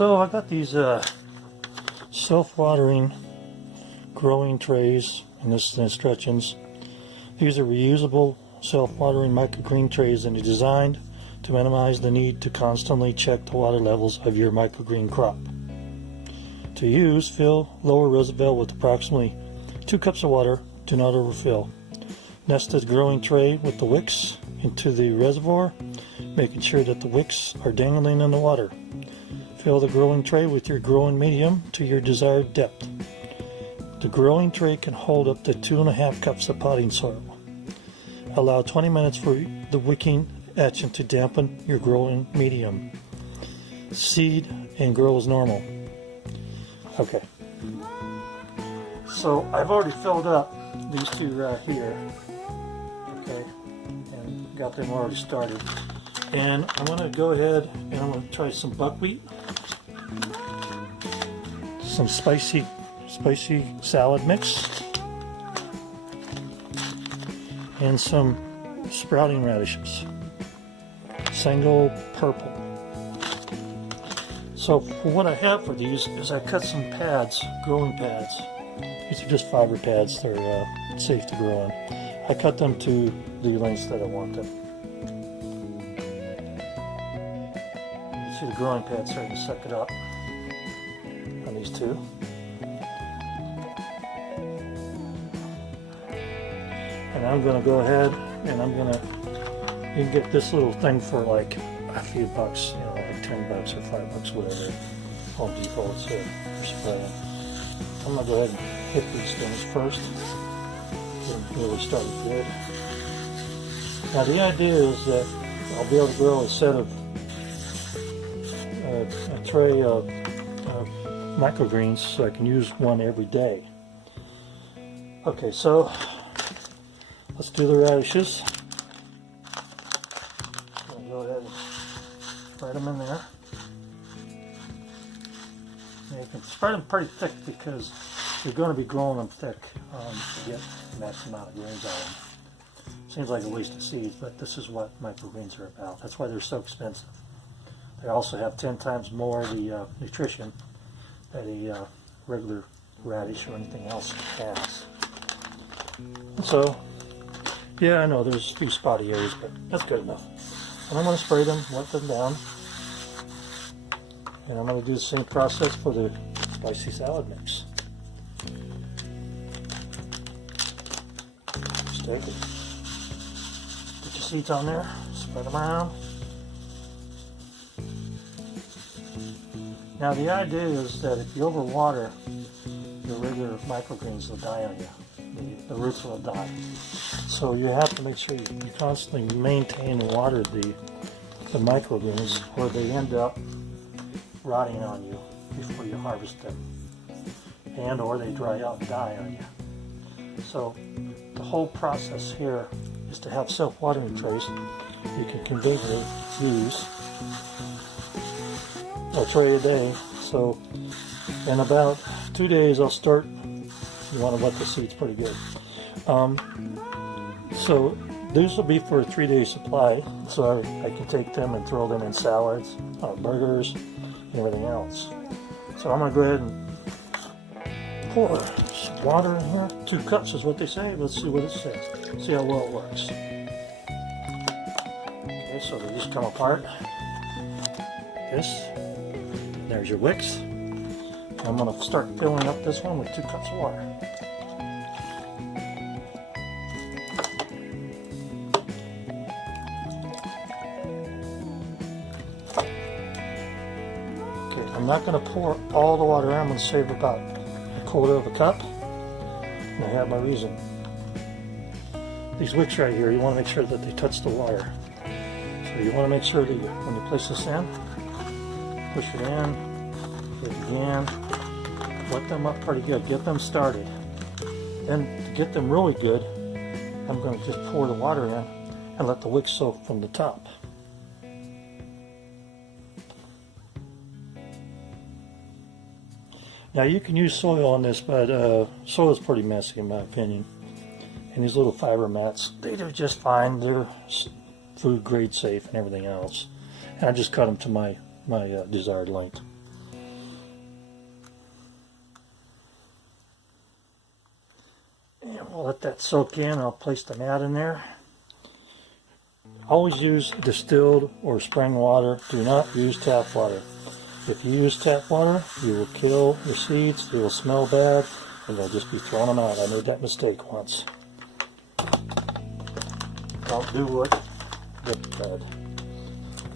So I got these self-watering growing trays, and this is the instructions. These are reusable self-watering microgreen trays, and they're designed to minimize the need to constantly check the water levels of your microgreen crop. To use, fill lower reservoir with approximately 2 cups of water. Do not overfill. Nest the growing tray with the wicks into the reservoir, making sure that the wicks are dangling in the water. Fill the growing tray with your growing medium to your desired depth. The growing tray can hold up to 2.5 cups of potting soil. Allow 20 minutes for the wicking action to dampen your growing medium. Seed and grow as normal. Okay. So I've already filled up these two right here. Okay. And got them already started. And I'm going to go ahead and I'm going to try some buckwheat. Some spicy salad mix. And some sprouting radishes. Single purple. So for what I have for these is I cut some pads, growing pads. These are just fiber pads. They're safe to grow in. I cut them to the lengths that I want them. You see the growing pads starting to suck it up on these two. And I'm going to go ahead and you can get this little thing for like a few bucks, you know, like $10 or $5, whatever. Home Depot, it's for spraying. I'm going to go ahead and hit these things first. Get them really started good. Now the idea is that I'll be able to grow a set of a tray of microgreens, so I can use one every day. Okay, so let's do the radishes. I'm going to go ahead and spread them in there. And you can spread them pretty thick because you're going to be growing them thick to get the max amount of greens out of them. Seems like a waste of seeds, but this is what microgreens are about. That's why they're so expensive. They also have 10 times more the nutrition that a regular radish or anything else has. So, yeah, I know there's a few spotty areas, but that's good enough. And I'm going to spray them, wet them down. And I'm going to do the same process for the spicy salad mix. Just take it. Put your seeds on there, spread them around. Now the idea is that if you overwater, your regular microgreens will die on you. The roots will die. So you have to make sure you constantly maintain and water the microgreens, or they end up rotting on you before you harvest them, and or they dry out and die on you. So the whole process here is to have self-watering trays. You can conveniently use a tray a day. So in about 2 days I'll start. You want to wet the seeds pretty good. So these will be for a 3-day supply, so I can take them and throw them in salads, burgers, and everything else. So I'm going to go ahead and pour some water in here. 2 cups is what they say. Let's see what it says. See how well it works. Okay, so they just come apart. This. There's your wicks. I'm going to start filling up this one with 2 cups of water. Okay, I'm not going to pour all the water in. I'm going to save about 1/4 of a cup. And I have my reason. These wicks right here, you want to make sure that they touch the water. So you want to make sure that when you place this in, push it in, hit it again, wet them up pretty good, get them started. Then to get them really good, I'm going to just pour the water in and let the wicks soak from the top. Now you can use soil on this, but soil is pretty messy in my opinion. And these little fiber mats, they do just fine. They're food grade safe and everything else. And I just cut them to my desired length. we'll let that soak in. I'll place the mat in there. Always use distilled or spring water. Do not use tap water. If you use tap water, you will kill your seeds. They will smell bad, and they'll just be throwing them out. I made that mistake once. Don't do it.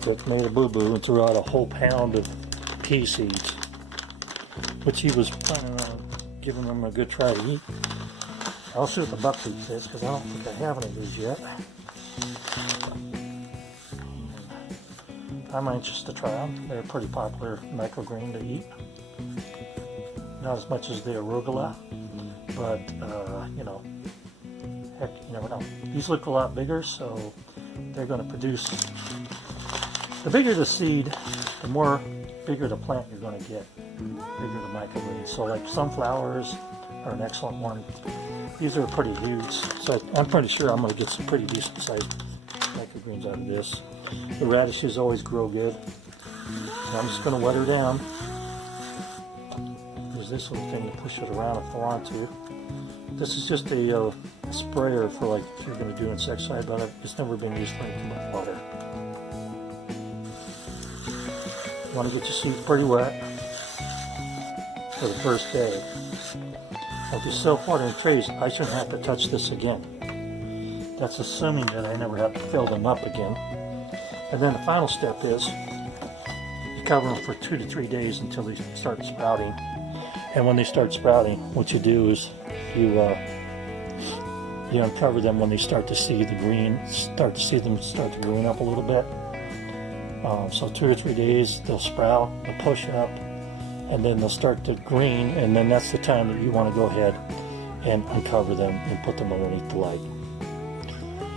That made a boo-boo and threw out a whole pound of pea seeds, which he was planning on giving them a good try to eat. I'll see what the buckwheat says, because I don't think I have any of these yet. I'm anxious to try them. They're a pretty popular microgreen to eat. Not as much as the arugula, but you know, heck, you never know. These look a lot bigger, so they're going to produce. The bigger the seed, the more bigger the plant you're going to get. Bigger the microgreens. So like sunflowers are an excellent one. These are pretty huge, so I'm pretty sure I'm going to get some pretty decent sized microgreens out of this. The radishes always grow good. And I'm just going to wet her down. Use this little thing to push it around if I want to. This is just a sprayer for like if you're going to do insecticide, but it's never been used for anything but water. You want to get your seeds pretty wet for the first day. With the self-watering trays, I shouldn't have to touch this again. That's assuming that I never have to fill them up again. And then the final step is you cover them for 2 to 3 days until they start sprouting. And when they start sprouting, what you do is you uncover them when they start to see the green, start to green up a little bit. So 2 or 3 days they'll sprout, they'll push up, and then they'll start to green, and then that's the time that you want to go ahead and uncover them and put them underneath the light.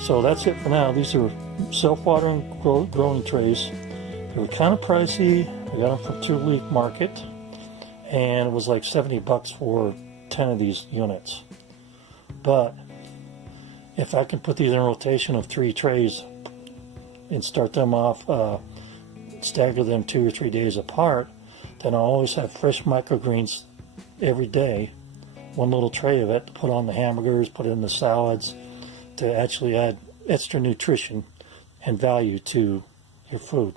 So that's it for now. These are self-watering growing trays. They were kind of pricey. I got them from Two Leaf Market, and it was like $70 for 10 of these units. But if I can put these in a rotation of 3 trays and start them off, stagger them 2 or 3 days apart, then I'll always have fresh microgreens every day, one little tray of it to put on the hamburgers, put in the salads, to actually add extra nutrition and value to your food.